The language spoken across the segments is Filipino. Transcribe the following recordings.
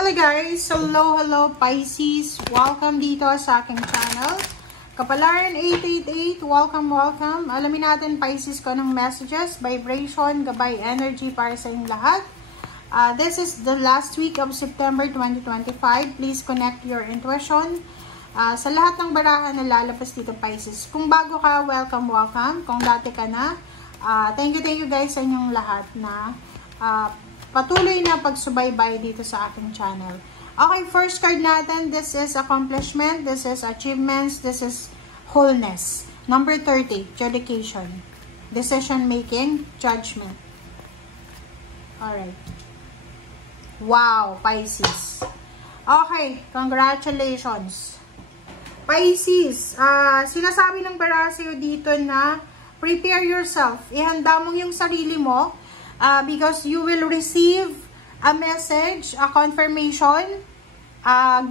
Hello guys! Hello Pisces! Welcome dito sa aking channel. Kapalaran 888, welcome. Alamin natin Pisces ko ng messages, vibration, gabay, energy para sa inyong lahat. This is the last week of September 2025. Please connect your intuition. Sa lahat ng barahan na lalabas dito Pisces. Kung bago ka, welcome. Kung dati ka na, thank you guys sa inyong lahat na patuloy na pagsubaybay dito sa aking channel. Okay, first card natin, this is accomplishment, this is achievements, this is wholeness. Number 30, dedication, decision making, judgment. Alright. Wow, Pisces. Okay, congratulations. Pisces, sinasabi ng barasyo dito na prepare yourself. Ihanda mo yung sarili mo. Because you will receive a message, a confirmation,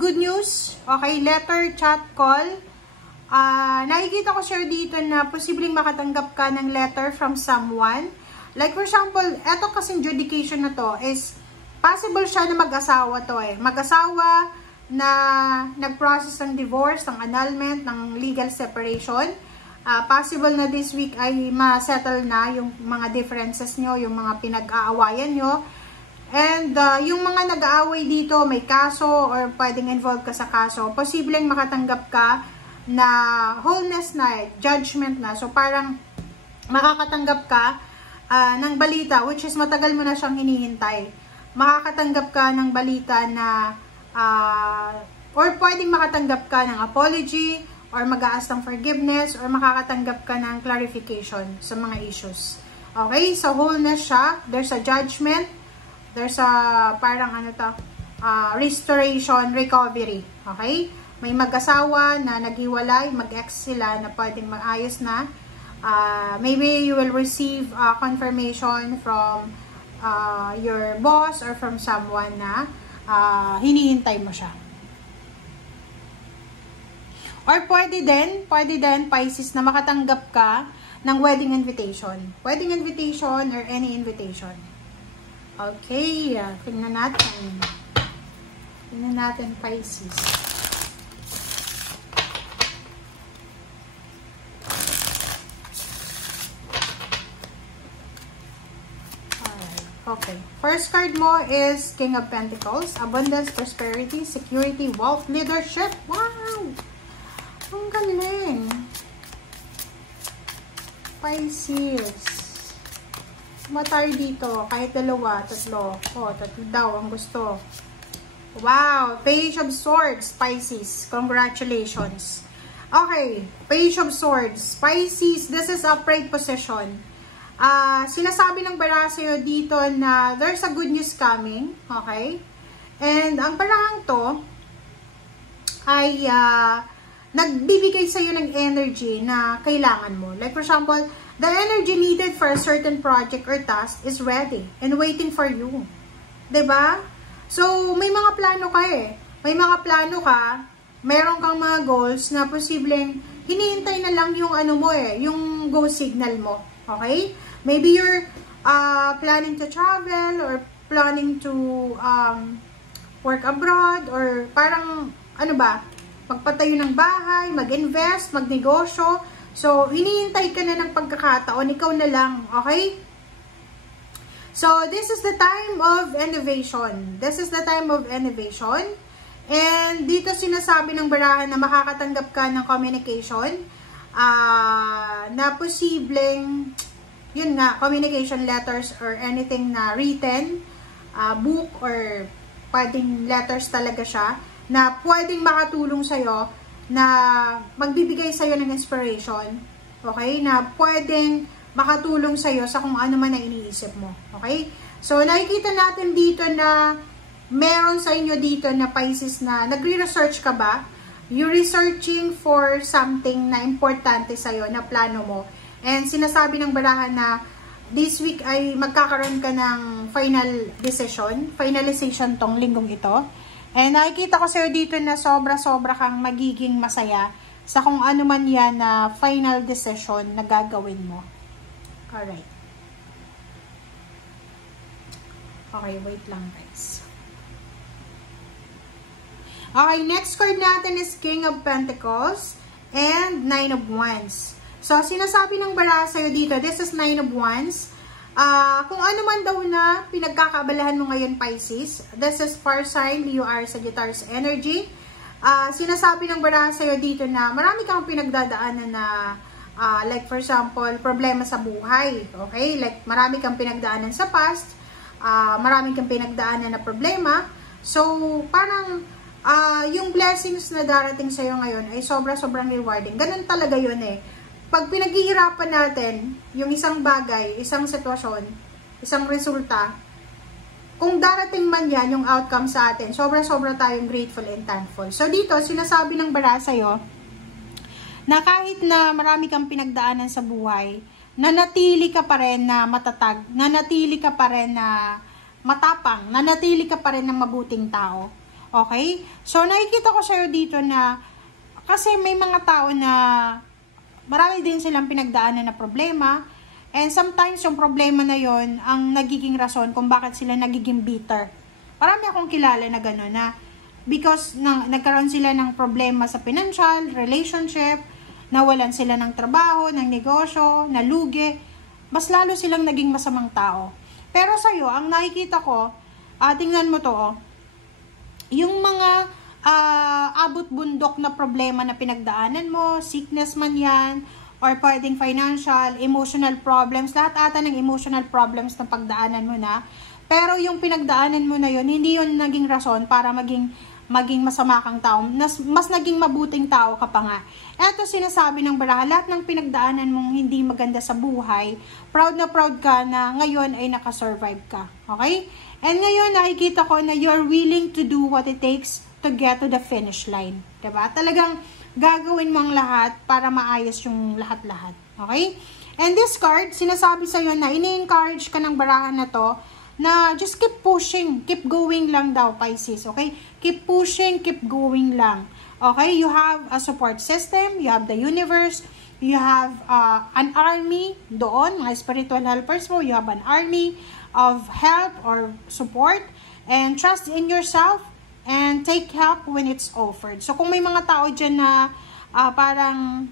good news, okay, letter, chat, call. Nakikita ko sir dito na posibleng makatanggap ka ng letter from someone. Like for example, eto kasing dedication na to is possible siya na mag-asawa to Mag-asawa na nag-process ng divorce, ng annulment, ng legal separation. Possible na this week ay ma-settle na yung mga differences nyo, yung mga pinag-aawayan nyo. And yung mga nag-aaway dito, may kaso or pwedeng involved ka sa kaso, posibleng makatanggap ka na wholeness na, judgment na. So parang makakatanggap ka ng balita, which is matagal mo na siyang hinihintay. Makakatanggap ka ng balita na, or pwedeng makatanggap ka ng apology, or mag-a-ask ng forgiveness, or makakatanggap ka ng clarification sa mga issues. Okay? So, wholeness siya. There's a judgment. There's a, parang restoration, recovery. Okay? May mag-asawa na naghiwalay, mag-ex sila na pwedeng mag-ayos na. Maybe you will receive confirmation from your boss or from someone na hinihintay mo siya. Or pwede din, Pisces, na makatanggap ka ng wedding invitation. Wedding invitation or any invitation. Okay, tingnan natin. Tingnan natin, Pisces. Alright, okay. First card mo is King of Pentacles. Abundance, prosperity, security, wealth, leadership. Wow! Ang galing. Pisces. Matay dito. Kahit dalawa, tatlo. Tatlo daw ang gusto. Wow. Page of Swords, Pisces. Congratulations. Okay. Page of Swords. Pisces, this is upright position. Sinasabi ng barasyo dito na there's a good news coming. Okay? And ang parang to ay nagbibigay sa'yo ng energy na kailangan mo. Like for example, the energy needed for a certain project or task is ready and waiting for you. 'Di ba? So, may mga plano ka May mga plano ka, meron kang mga goals na posibleng hinihintay na lang yung yung go signal mo. Okay? Maybe you're planning to travel or planning to work abroad or parang magpatayo ng bahay, mag-invest, magnegosyo. So, hinihintay ka na ng pagkakataon, ikaw na lang, okay? So, this is the time of innovation. This is the time of innovation. And dito sinasabi ng barahan na makakatanggap ka ng communication na posibleng, yun nga, communication letters or anything na written, book or pwedeng letters talaga siya, na pwedeng makatulong sa'yo, na magbibigay sa'yo ng inspiration, okay? Na pwedeng makatulong sa'yo sa kung ano man na iniisip mo, okay? So, nakikita natin dito na meron sa inyo dito na Pisces na nagre-research ka ba? You're researching for something na importante sa'yo, na plano mo. And sinasabi ng barahan na this week ay magkakaroon ka ng final decision, finalization tong linggong ito. And nakikita ko sa'yo dito na sobra-sobra kang magiging masaya sa kung ano man yan na final decision na gagawin mo. Alright. Okay, wait lang guys. Okay, next card natin is King of Pentacles and Nine of Wands. So, sinasabi ng baraha sa'yo dito, this is Nine of Wands. Kung ano man daw na pinagkakabalahan mo ngayon, Pisces, this is fire sign, Leo, Aries, Sagittarius energy. Sinasabi ng baraha sa'yo dito na marami kang pinagdadaanan na like for example, problema sa buhay. Okay? Like marami kang pinagdaanan sa past, marami kang pinagdaanan na problema. So, parang yung blessings na darating sa'yo ngayon ay sobrang rewarding. Ganun talaga yun eh. Pag pinaghihirapan natin yung isang bagay, isang sitwasyon, isang resulta, kung darating man yan yung outcome sa atin, sobra tayong grateful and thankful. So dito, sinasabi ng baraha sa'yo na kahit na marami kang pinagdaanan sa buhay, nanatili ka pa rin na matatag, nanatili ka pa rin na matapang, nanatili ka pa rin na mabuting tao. Okay? So, nakikita ko sa'yo dito na, kasi may mga tao na marami din silang pinagdaanan na problema, and sometimes yung problema na yon ang nagiging rason kung bakit sila nagiging bitter. Marami akong kilala na gano'n na, because nagkaroon sila ng problema sa financial, relationship, nawalan sila ng trabaho, ng negosyo, nalugi, mas lalo silang naging masamang tao. Pero sa'yo, ang nakikita ko, tingnan mo to, yung mga abot bundok na problema na pinagdaanan mo, sickness man yan, or pwedeng financial, emotional problems, lahat ata ng emotional problems na pagdaanan mo na, pero yung pinagdaanan mo na yun, hindi yun naging rason para maging masama kang tao, mas naging mabuting tao ka pa nga. Eto sinasabi ng baraha, lahat ng pinagdaanan mong hindi maganda sa buhay, proud na proud ka na ngayon ay nakasurvive ka. Okay? And ngayon, nakikita ko na you're willing to do what it takes to get to the finish line. Diba? Talagang gagawin mo ang lahat para maayos yung lahat-lahat. Okay? And this card, sinasabi sa'yo na ini-encourage ka ng baraha na to na just keep pushing, keep going lang daw, Pisces. Okay? Keep pushing, keep going lang. Okay? You have a support system, you have the universe, you have an army doon, mga spiritual helpers mo, you have an army of help or support, and trust in yourself and take help when it's offered. So kung may mga tao dyan na parang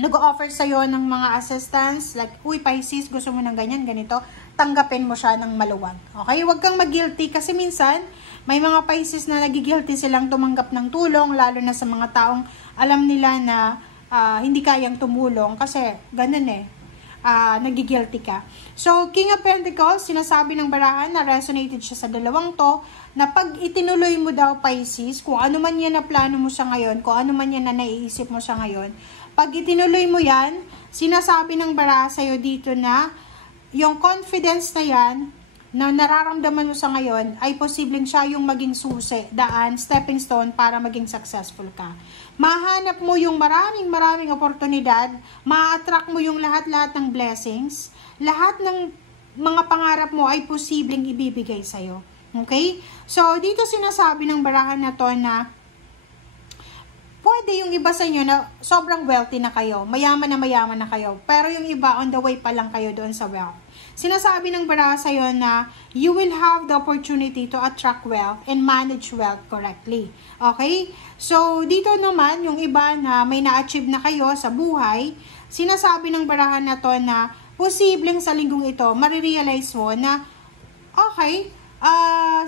nag-offer sa'yo ng mga assistance, like, uy Pisces, gusto mo ng ganyan, ganito, tanggapin mo siya ng maluwag. Okay? Huwag kang mag-guilty kasi minsan may mga Pisces na nagigilty silang tumanggap ng tulong, lalo na sa mga taong alam nila na hindi kayang tumulong kasi ganun eh. Nagigilty ka. So, King of Pentacles, sinasabi ng baraha na resonated siya sa dalawang to, na pag itinuloy mo daw, Pisces, kung ano man yan na plano mo sa ngayon, kung ano man yan na naiisip mo sa ngayon, pag itinuloy mo yan, sinasabi ng baraha sa'yo dito na, yung confidence na yan, na nararamdaman mo sa ngayon, ay posibleng siya yung maging susi, daan, stepping stone para maging successful ka. Mahanap mo yung maraming oportunidad, ma-attract mo yung lahat-lahat ng blessings, lahat ng mga pangarap mo ay posibleng ibibigay sa'yo. Okay? So, dito sinasabi ng baraha na to na pwede yung iba sa inyo na sobrang wealthy na kayo, mayaman na kayo, pero yung iba on the way pa lang kayo doon sa wealth. Sinasabi ng baraha sa'yo na you will have the opportunity to attract wealth and manage wealth correctly. Okay? So, dito naman, yung iba na may na-achieve na kayo sa buhay, sinasabi ng baraha na to na posibleng sa linggong ito, marirealize mo na, okay,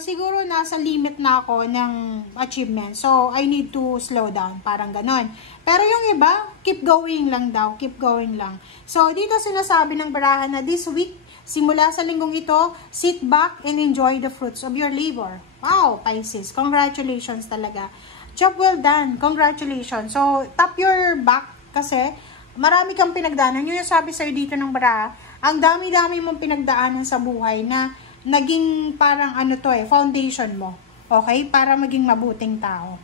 siguro nasa limit na ako ng achievement. So, I need to slow down. Parang ganon. Pero yung iba, keep going lang daw. Keep going lang. So, dito sinasabi ng baraha na this week, simula sa linggong ito, sit back and enjoy the fruits of your labor. Wow, Pisces. Congratulations talaga. Job well done. Congratulations. So, tap your back kasi marami kang pinagdaanan. Yung sabi sa'yo dito ng baraha, ang dami-dami mong pinagdaanan sa buhay na naging parang ano to foundation mo. Okay? Para maging mabuting tao.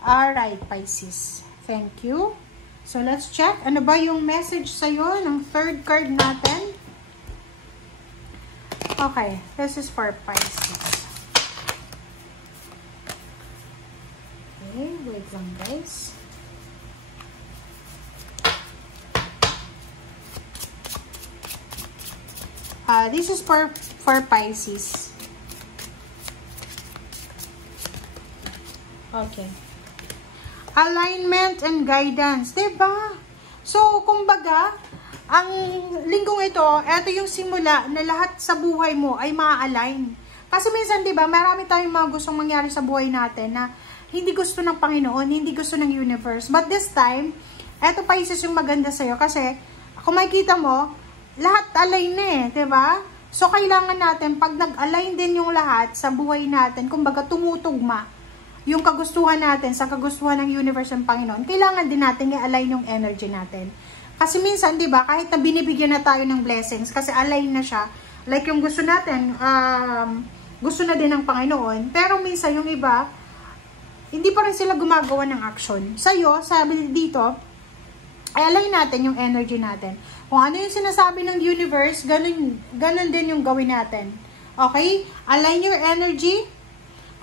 Alright, Pisces. Thank you. So, let's check. Ano ba yung message sa'yo ng third card natin? Okay. This is for Pisces. Okay. Wait lang, guys. This is for Pisces. Okay. Alignment and guidance. Diba? So, kumbaga, ang linggong ito yung simula na lahat sa buhay mo ay ma-align. Kasi minsan, diba, marami tayong mga gustong mangyari sa buhay natin na hindi gusto ng Panginoon, hindi gusto ng universe. But this time, eto Pisces yung maganda sa'yo kasi kung makikita mo, lahat align na eh, diba? So, kailangan natin, pag nag-align din yung lahat sa buhay natin, kumbaga tumutugma yung kagustuhan natin sa kagustuhan ng universe ng Panginoon, kailangan din natin i-align yung energy natin. Kasi minsan, di ba, kahit na binibigyan na tayo ng blessings, kasi align na siya, like yung gusto natin, gusto na din ng Panginoon, pero minsan yung iba, hindi pa rin sila gumagawa ng action. Sa'yo, sabi dito, ay align natin yung energy natin. Kung ano yung sinasabi ng universe, ganun din yung gawin natin. Okay? Align your energy.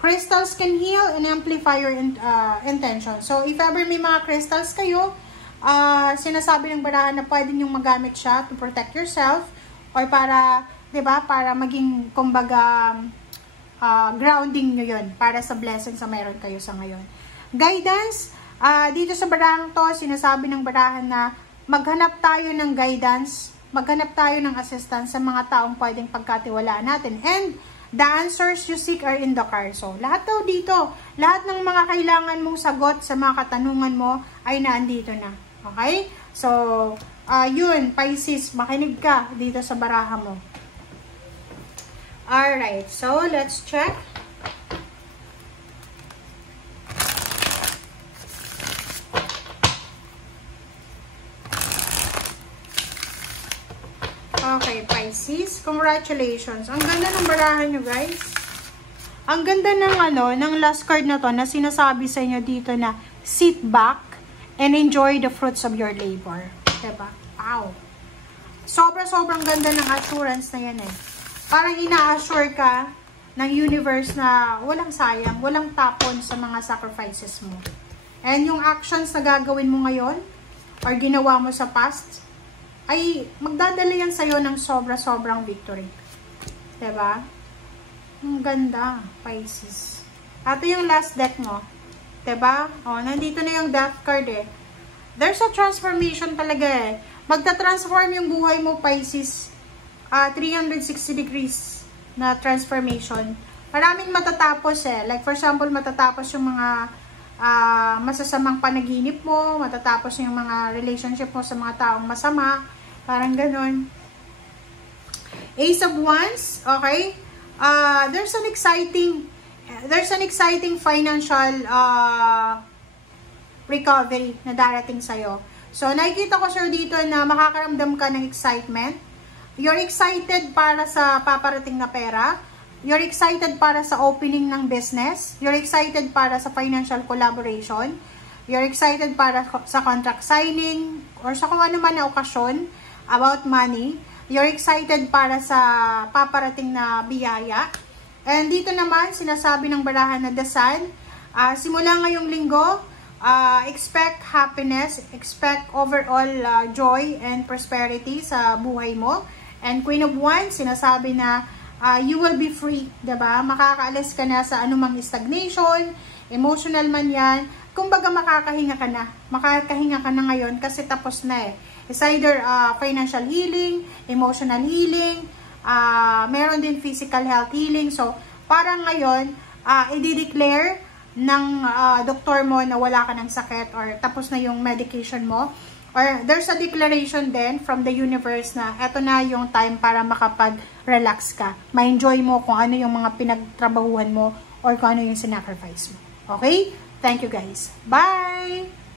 Crystals can heal and amplify your intention. So, if ever may mga crystals kayo, sinasabi ng barahan na pwede nyo magamit siya to protect yourself or para, diba, para maging, kumbaga, grounding nyo yun para sa blessings na meron kayo sa ngayon. Guidance, dito sa barahang to, sinasabi ng barahan na maghanap tayo ng guidance, maghanap tayo ng assistance sa mga taong pwedeng pagkatiwalaan natin. And, the answers you seek are in the card. So, lahat daw dito, lahat ng mga kailangan mong sagot sa mga katanungan mo ay naandito na. Okay? So, yun, Pisces, makinig ka dito sa baraha mo. Alright, so let's check. Okay, Pisces, congratulations. Ang ganda ng barahan nyo, guys. Ang ganda ng last card na to na sinasabi sa inyo dito na sit back and enjoy the fruits of your labor. Diba? Wow. Sobrang ganda ng assurance na yan eh. Parang ina-assure ka ng universe na walang sayang, walang tapon sa mga sacrifices mo. And yung actions na gagawin mo ngayon or ginawa mo sa past, ay magdadala yan sa'yo ng sobrang victory. Diba? Ang ganda, Pisces. Ito yung last deck mo. Diba? O, nandito na yung death card eh. There's a transformation talaga eh. Magta-transform yung buhay mo, Pisces. 360 degrees na transformation. Maraming matatapos eh. Like for example, matatapos yung mga masasamang panaginip mo, matatapos yung mga relationship mo sa mga taong masama, parang ganun. Ace of Wands, okay? There's an exciting financial recovery na darating sa'yo. So, nakikita ko sir dito na makakaramdam ka ng excitement. You're excited para sa paparating na pera. You're excited para sa opening ng business. You're excited para sa financial collaboration. You're excited para sa contract signing or sa kung ano man na okasyon about money. You're excited para sa paparating na biyaya. And dito naman, sinasabi ng barahan na The Sun, simula ngayong linggo, expect happiness, expect overall joy and prosperity sa buhay mo. And Queen of Wands, sinasabi na you will be free, diba? Makakaalis ka na sa anumang stagnation, emotional man yan. Kumbaga makakahinga ka na. Makakahinga ka na ngayon kasi tapos na eh. It's either financial healing, emotional healing, meron din physical health healing. So, parang ngayon, i-declare ng doktor mo na wala ka ng sakit or tapos na yung medication mo. Or there's a declaration then from the universe na eto na yung time para makapag-relax ka. Ma-enjoy mo kung ano yung mga pinagtrabahuhan mo or kung ano yung sinacrifice mo. Okay? Thank you guys. Bye!